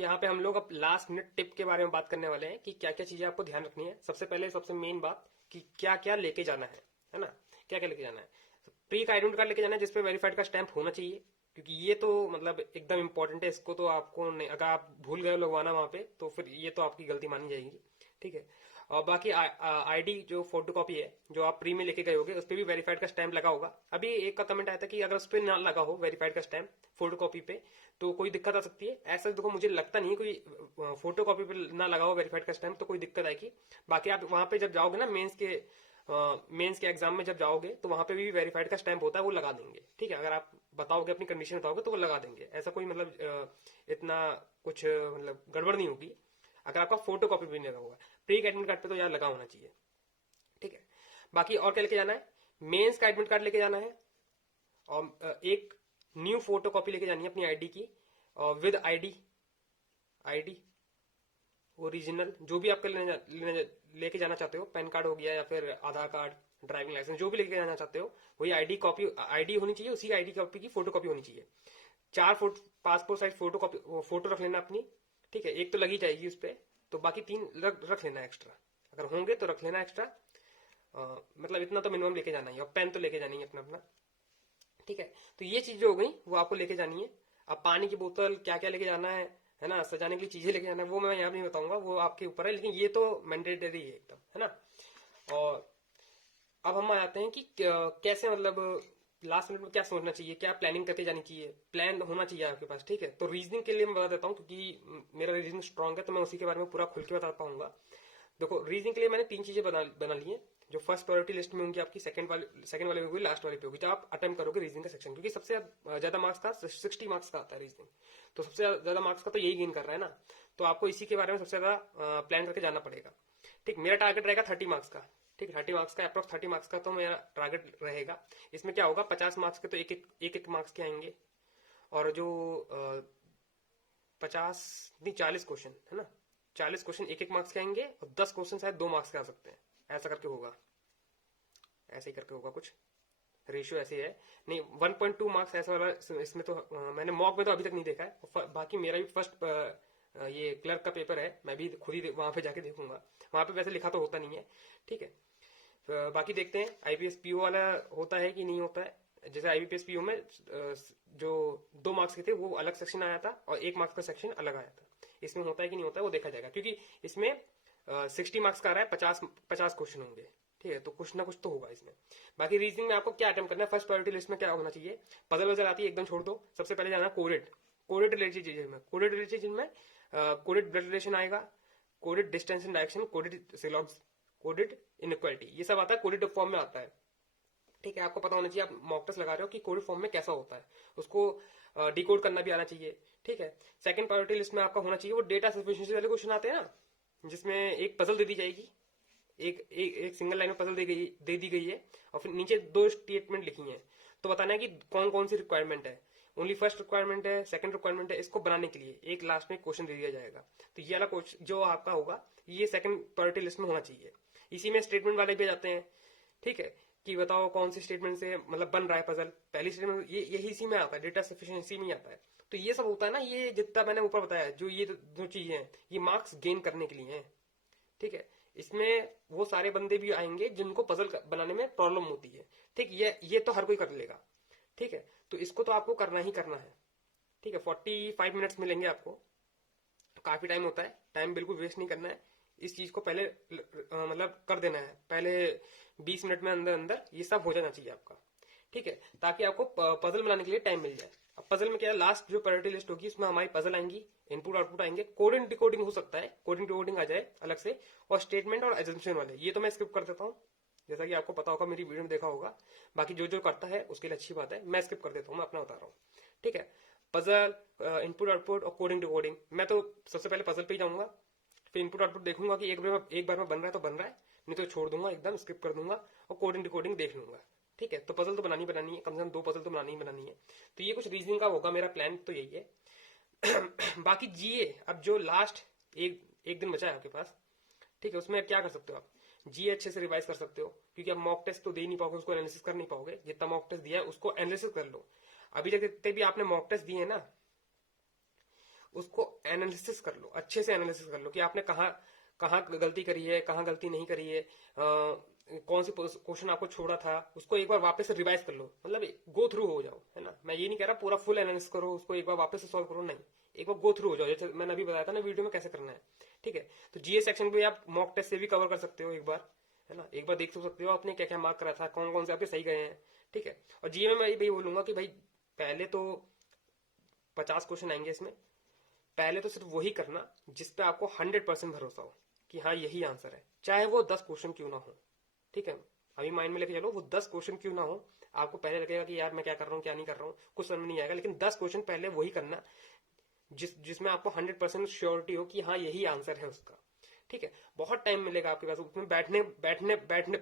यहाँ पे हम लोग अब लास्ट मिनट टिप के बारे में बात करने वाले हैं कि क्या क्या चीजें आपको ध्यान रखनी है। सबसे पहले सबसे मेन बात कि क्या क्या लेके जाना है ना। क्या क्या लेके जाना है। प्री का आइडेंटिटी कार्ड लेके जाना है जिसपे वेरीफाइड का स्टैंप होना चाहिए, क्योंकि ये तो मतलब एकदम इंपॉर्टेंट है। इसको तो आपको नहीं, अगर आप भूल गए हो लगवाना वहां पे तो फिर ये तो आपकी गलती मानी जाएगी। ठीक है। और बाकी आईडी जो फोटो कॉपी है जो आप प्री में लेके गए होगे उस पर भी वेरीफाइड का स्टैंप लगा होगा। अभी एक का कमेंट आया था कि अगर उस पर ना लगा हो वेरीफाइड का स्टैंप फोटो कॉपी पे तो कोई दिक्कत आ सकती है। ऐसा देखो मुझे लगता नहीं है कोई फोटो कॉपी पे ना लगा हो वेरीफाइड का स्टैंप तो कोई दिक्कत आएगी। बाकी आप वहां पे जब जाओगे ना मेंस के एग्जाम में जब जाओगे तो वहां पे भी वेरीफाइड का स्टैंप होता है, वो लगा देंगे। ठीक है, अगर आप बताओगे अपनी कंडीशन बताओगे तो वो लगा देंगे। ऐसा कोई मतलब इतना कुछ मतलब गड़बड़ नहीं होगी अगर आपका फोटो कॉपी भी नहीं लगा होगा। प्री एडमिट कार्ड पे तो यार लगा होना चाहिए। ठीक है। बाकी और क्या लेके जाना है, मेंस का एडमिट कार्ड लेके जाना है और एक न्यू फोटो कॉपी लेके जानी है अपनी आईडी की और विद आईडी आईडी ओरिजिनल जो भी आपके लेके जाना चाहते हो, पैन कार्ड हो गया या फिर आधार कार्ड, ड्राइविंग लाइसेंस, जो भी लेके जाना चाहते हो वही आईडी होनी चाहिए। उसी आईडी कॉपी की फोटो कॉपी होनी चाहिए। 4 photo passport size photo copy photo रख लेना अपनी। ठीक है, एक तो लगी जाएगी उस पर, तो बाकी 3 रख लेना एक्स्ट्रा। अगर होंगे तो रख लेना एक्स्ट्रा। मतलब इतना तो मिनिमम लेके जाना ही, और पेन तो लेके जानी है अपना अपना। ठीक है, तो ये चीजें हो गई वो आपको लेके जानी है। अब पानी की बोतल क्या क्या लेके जाना है ना, सजाने के लिए चीजें लेके जाना है वो मैं यहाँ नहीं बताऊंगा, वो आपके ऊपर है, लेकिन ये तो मैंडेटरी है एकदम, है ना। और अब हम आ जाते हैं कि कैसे मतलब लास्ट मिनट में क्या सोचना चाहिए, क्या प्लानिंग करके जानी चाहिए। प्लान होना चाहिए आपके पास। ठीक है, तो रीजनिंग के लिए मैं बता देता हूँ क्योंकि मेरा रीजनिंग स्ट्रांग है तो मैं उसी के बारे में पूरा खुल के बता पाऊंगा। देखो रीजनिंग के लिए मैंने 3 चीजें बना ली है जो फर्स्ट प्रायोरिटी लिस्ट में होंगी आपकी, सेकंड वाले में होगी, लास्ट वाले पे होगी जब आप अटेम्प्ट करोगे रीजनिंग का सेक्शन, क्योंकि सबसे ज्यादा मार्क्स का 60 मार्क्स का आता है रीजनिंग। तो सबसे ज्यादा मार्क्स का तो यही गेन कर रहा है ना, तो आपको इसी के बारे में सबसे ज्यादा प्लान करके जाना पड़ेगा। ठीक, मेरा टारगेट रहेगा 30 मार्क्स का। ठीक है, 30 मार्क्स का अप्रोक्स 30 मार्क्स का तो मेरा टारगेट रहेगा। इसमें क्या होगा, 50 मार्क्स के तो एक मार्क्स के आएंगे, और जो 50 नहीं 40 क्वेश्चन है ना, 40 क्वेश्चन एक मार्क्स के आएंगे और 10 क्वेश्चन शायद 2 मार्क्स के आ सकते हैं। ऐसा करके होगा, ऐसे ही करके होगा कुछ, रेशियो ऐसे है। नहीं 1.2 मार्क्स ऐसा वाला इसमें तो मैंने मॉक में तो अभी तक नहीं देखा है। बाकी मेरा भी फर्स्ट ये क्लर्क का पेपर है, मैं भी खुद ही वहां पे जाके देखूंगा। वहां पे वैसे लिखा तो होता नहीं है। ठीक है, बाकी देखते हैं आईपीएस पीओ वाला होता है कि नहीं होता है। जैसे आईपीएस पीओ में जो 2 मार्क्स के थे वो अलग सेक्शन आया था और 1 मार्क्स का सेक्शन अलग आया था। इसमें होता है कि नहीं होता है वो देखा जाएगा, क्योंकि इसमें 60 मार्क्स का आ रहा है, 50 क्वेश्चन होंगे। ठीक है, तो कुछ ना कुछ तो होगा इसमें। बाकी रीजनिंग में आपको क्या अटेम्प्ट करना है, फर्स्ट प्रायोरिटी लिस्ट में क्या होना चाहिए। पजल वजल आती है एकदम छोड़ दो, सबसे पहले जाना कोडेड कोडेड रिलेटेड चीजें में। कोडेड रिलेटेड चीज में कोडेड ब्लड रिलेशन आएगा, coded distance in direction, coded syllogism, coded inequality, ये सब आता है कोडेड फॉर्म में आता है। ठीक है, आपको पता होना चाहिए, आप मॉक टेस्ट लगा रहे हो कि कोडेड फॉर्म में कैसा होता है, उसको डिकोड करना भी आना चाहिए। ठीक है, सेकंड प्रायोरिटी लिस्ट में आपका होना चाहिए वो डेटा सफिशिएंसी वाले क्वेश्चन आते हैं ना, जिसमें एक पजल दे दी जाएगी, एक सिंगल लाइन में पजल दे दी गई है और फिर नीचे 2 स्टेटमेंट लिखी हैं, तो बताना है कि कौन कौन सी रिक्वायरमेंट है। ओनली फर्स्ट रिक्वायरमेंट है, सेकंड रिक्वायरमेंट है, इसको बनाने के लिए एक लास्ट में क्वेश्चन दे दिया जाएगा। तो ये वाला क्वेश्चन जो आपका होगा ये सेकंड प्रायोरिटी लिस्ट में होना चाहिए। इसी में स्टेटमेंट वाले भी आ जाते हैं। ठीक है, कि बताओ कौन सी स्टेटमेंट से मतलब बन रहा है पजल, पहली स्टेटमेंट यही इसी में आता है, डेटा सफिशिएंसी में आता है। तो ये सब होता है ना, ये जितना मैंने ऊपर बताया जो ये जो चीजें हैं ये मार्क्स गेन करने के लिए हैं। ठीक है, इसमें वो सारे बंदे भी आएंगे जिनको पजल बनाने में प्रॉब्लम होती है। ठीक, ये तो हर कोई कर लेगा। ठीक है, तो इसको तो आपको करना ही करना है। ठीक है, 45 मिनट्स मिलेंगे आपको, काफी टाइम होता है, टाइम बिल्कुल वेस्ट नहीं करना है। इस चीज को पहले मतलब कर देना है, पहले 20 मिनट में अंदर अंदर ये सब हो जाना चाहिए आपका। ठीक है, ताकि आपको पजल बनाने के लिए टाइम मिल जाए। अब पजल में क्या है, लास्ट जो प्रायोरिटी लिस्ट होगी उसमें हमारी पजल आएंगी, इनपुट आउटपुट आएंगे, कोडिंग डिकोडिंग हो सकता है, कोडिंग डिकोडिंग आ जाए अलग से, और स्टेटमेंट और एजम्पशन वाले ये तो मैं स्किप कर देता हूँ, जैसा कि आपको पता होगा, मेरी वीडियो में देखा होगा। बाकी जो जो करता है उसके लिए अच्छी बात है, मैं स्किप कर देता हूँ, मैं अपना बता रहा हूँ। ठीक है, पजल, इनपुट आउटपुट और कोडिंग डिकोडिंग, मैं तो सबसे पहले पजल पे ही जाऊंगा, फिर इनपुट आउटपुट देखूंगा कि एक बार में बन रहा है तो बन रहा है, नहीं तो छोड़ दूंगा एकदम, स्किप कर दूंगा, और कोडिंग डिकोडिंग देख लूंगा। ठीक है, तो पजल तो बनानी बनानी है, कम से कम 2 पजल तो बनानी ही बनानी है। तो ये कुछ रीजनिंग का होगा, मेरा प्लान तो यही है। बाकी जीए, अब जो लास्ट एक दिन बचा है आपके पास, ठीक है, उसमें क्या कर सकते हो आप, जीए अच्छे से रिवाइज कर सकते हो, क्योंकि आप मॉक टेस्ट तो दे नहीं पाओगे, उसको एनालिसिस कर नहीं पाओगे। जितना मॉक टेस्ट दिया है उसको एनालिसिस कर लो। अभी तक जितने भी आपने मॉक टेस्ट दिए हैं ना, उसको एनालिसिस कर लो, अच्छे से एनालिसिस कर लो कि आपने कहाँ कहाँ गलती करी है, कहाँ गलती नहीं करी है, कौन सी क्वेश्चन आपको छोड़ा था, उसको एक बार वापस से रिवाइज कर लो, मतलब गो थ्रू हो जाओ, है ना। मैं ये नहीं कह रहा पूरा फुल एनालिसिस करो, उसको एक बार वापस से सॉल्व करो, नहीं, एक बार गो थ्रू हो जाओ, जैसे मैंने अभी बताया था ना वीडियो में कैसे करना है, ठीक है। तो जीएस सेक्शन पे आप मॉक टेस्ट से भी कवर कर सकते हो एक बार, है ना, एक बार देख तो सकते हो आपने क्या क्या मार्क करा था, कौन कौन से आपके सही गए हैं, ठीक है। और जीए में मैं भाई बोलूंगा कि भाई पहले तो 50 क्वेश्चन आएंगे इसमें, पहले तो सिर्फ वही करना जिसपे आपको 100% भरोसा हो कि हाँ यही आंसर है, चाहे वो 10 क्वेश्चन क्यों ना हो, ठीक है। अभी माइंड में लेके चलो वो 10 क्वेश्चन क्यों ना हो, आपको पहले लगेगा कि यार मैं क्या कर रहा हूँ क्या नहीं कर रहा हूँ, कुछ समझ नहीं आएगा, लेकिन 10 क्वेश्चन पहले वही करना जिसमें आपको 100% श्योरिटी हो कि हाँ यही आंसर है उसका, ठीक है। बहुत टाइम मिलेगा आपके पास, उसमें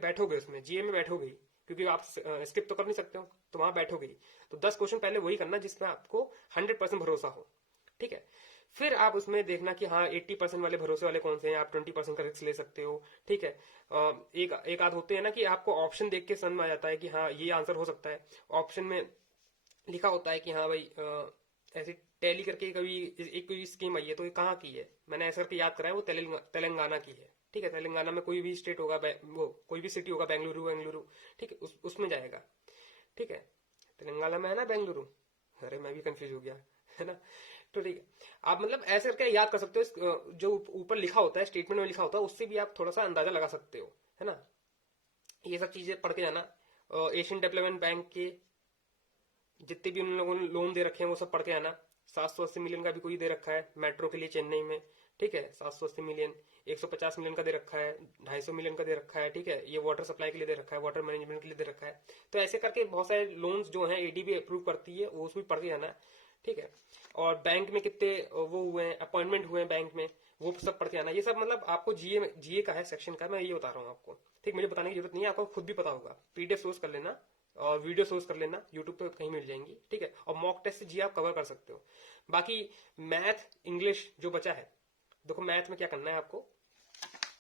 बैठोगे, उसमें जीए में बैठोगे ही, क्योंकि आप स्किप तो कर नहीं सकते हो, तो वहां बैठोगे ही। तो 10 क्वेश्चन पहले वही करना जिसमें आपको 100% भरोसा हो, ठीक है। फिर आप उसमें देखना कि हाँ 80% वाले भरोसे वाले कौन से हैं, आप 20% का रिस्क ले सकते हो, ठीक है। एक आध होते हैं ना कि आपको ऑप्शन देख के समझ में आ जाता है कि हाँ ये आंसर हो सकता है, ऑप्शन में लिखा होता है कि हाँ भाई ऐसे टैली करके कभी एक कोई स्कीम आई है तो ये कहाँ की है, मैंने ऐसा करके याद करा है, वो तेलंगाना की है, ठीक है। तेलंगाना में कोई भी स्टेट होगा, वो कोई भी सिटी होगा, बेंगलुरु, ठीक है, उसमें जाएगा, ठीक है। तेलंगाना में है ना बेंगलुरु, अरे मैं भी कंफ्यूज हो गया, है ना। तो ठीक है, आप मतलब ऐसे करके याद कर सकते हो, जो ऊपर लिखा होता है स्टेटमेंट में लिखा होता है उससे भी आप थोड़ा सा अंदाजा लगा सकते हो, है ना। ये सब चीजें पढ़ के जाना। एशियन डेवलपमेंट बैंक के जितने भी उन लोगों ने लोन दे रखे हैं वो सब पढ़ के आना। 780 मिलियन का भी कोई दे रखा है मेट्रो के लिए चेन्नई में, ठीक है, 780 मिलियन, 150 मिलियन का दे रखा है, 250 मिलियन का दे रखा है, ठीक है। ये वाटर सप्लाई के लिए दे रखा है, वाटर मैनेजमेंट के लिए दे रखा है। तो ऐसे करके बहुत सारे लोन्स जो है एडीबी अप्रूव करती है, वो उसमें पढ़ के जाना है, ठीक है। और बैंक में कितने वो हुए हैं, अपॉइंटमेंट हुए हैं बैंक में, वो सब पढ़ के आना। ये सब मतलब आपको जीए का है सेक्शन का, मैं ये बता रहा हूँ आपको, ठीक। मुझे बताने की जरूरत नहीं है, आपको खुद भी पता होगा, पीडीएफ सोर्स कर लेना और वीडियो सोर्स कर लेना, यूट्यूब पे कहीं मिल जाएंगी, ठीक है। और मॉक टेस्ट से जी आप कवर कर सकते हो। बाकी मैथ इंग्लिश जो बचा है, देखो मैथ में क्या करना है आपको,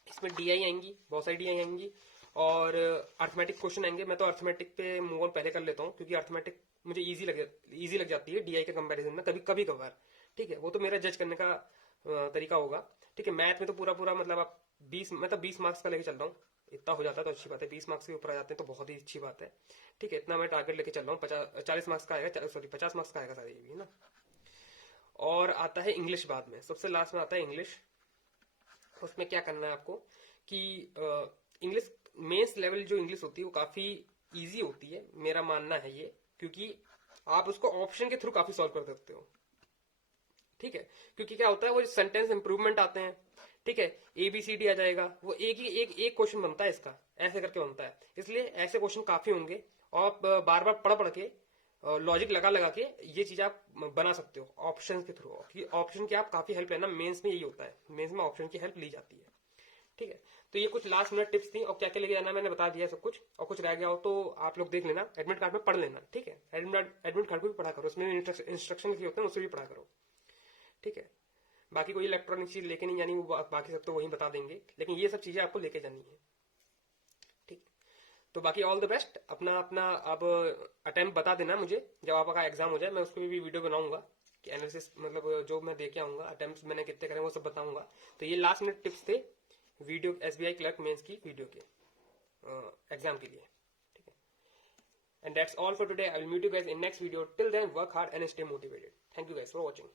इसमें डीआई आएंगी, बहुत सारी डीआई आएंगी, और अर्थमेटिक क्वेश्चन आएंगे। मैं तो अर्थमेटिक पे मूव ऑन पहले कर लेता हूँ, क्योंकि अर्थमेटिक मुझे इजी लग जाती है डीआई के कंपैरिजन में, कभी कभी कभार, ठीक है। वो तो मेरा जज करने का तरीका होगा, ठीक है। मैथ में तो पूरा पूरा मतलब आप 20 मार्क्स का लेके चल रहा हूँ, इतना हो जाता है तो अच्छी बात है, 20 मार्क्स के ऊपर आ जाते हैं तो बहुत ही अच्छी बात है, ठीक है। इतना मैं टारगेट लेके चल रहा हूँ, 40 मार्क्स का आएगा, सॉरी 50 मार्क्स का आएगा सारे ये भी, है ना। और आता है इंग्लिश बाद में, सबसे लास्ट में आता है इंग्लिश। उसमें क्या करना है आपको कि इंग्लिश मेंस लेवल जो इंग्लिश होती है वो काफी इजी होती है, मेरा मानना है ये, क्योंकि आप उसको ऑप्शन के थ्रू काफी सॉल्व कर सकते हो, ठीक है। क्योंकि क्या होता है वो सेंटेंस इंप्रूवमेंट आते हैं, ठीक है, ABCD आ जाएगा, वो एक क्वेश्चन बनता है इसका, ऐसे करके बनता है, इसलिए ऐसे क्वेश्चन काफी होंगे। और आप बार बार पढ़ पढ़ के लॉजिक लगा लगा के ये चीज आप बना सकते हो ऑप्शन के थ्रू, कि ऑप्शन की आप काफी हेल्प लेना, मेंस में यही होता है, मेंस में ऑप्शन की हेल्प ली जाती है, ठीक है। तो ये कुछ लास्ट मिनट टिप्स थी, और क्या क्या लेके जाना मैंने बता दिया सब कुछ, और कुछ रह गया हो तो आप लोग देख लेना, एडमिट कार्ड में पढ़ लेना, ठीक है। एडमिट कार्ड को भी पढ़ा करो, उसमें इंस्ट्रक्शन लिखे होते हैं, उससे भी पढ़ा करो, ठीक है। बाकी कोई इलेक्ट्रॉनिक चीज लेके नहीं जानी, वो बाकी सब तो वही बता देंगे, लेकिन ये सब चीजें आपको लेके जानी है, ठीक। तो बाकी ऑल द बेस्ट, अपना अपना अब अटेम्प्ट बता देना मुझे, जब आपका एग्जाम हो जाए मैं उसको भी वीडियो बनाऊंगा कि एनालिसिस मतलब जो मैं दे के आऊंगा, अटेम्प्ट मैंने कितने करे वो सब बताऊंगा। तो ये लास्ट मिनट टिप्स थे वीडियो SBI क्लर्क मेंस की वीडियो के एग्जाम के लिए, ठीक है। And that's all for today, I will meet you guys in next video, till then work hard and stay motivated. Thank you guys for watching.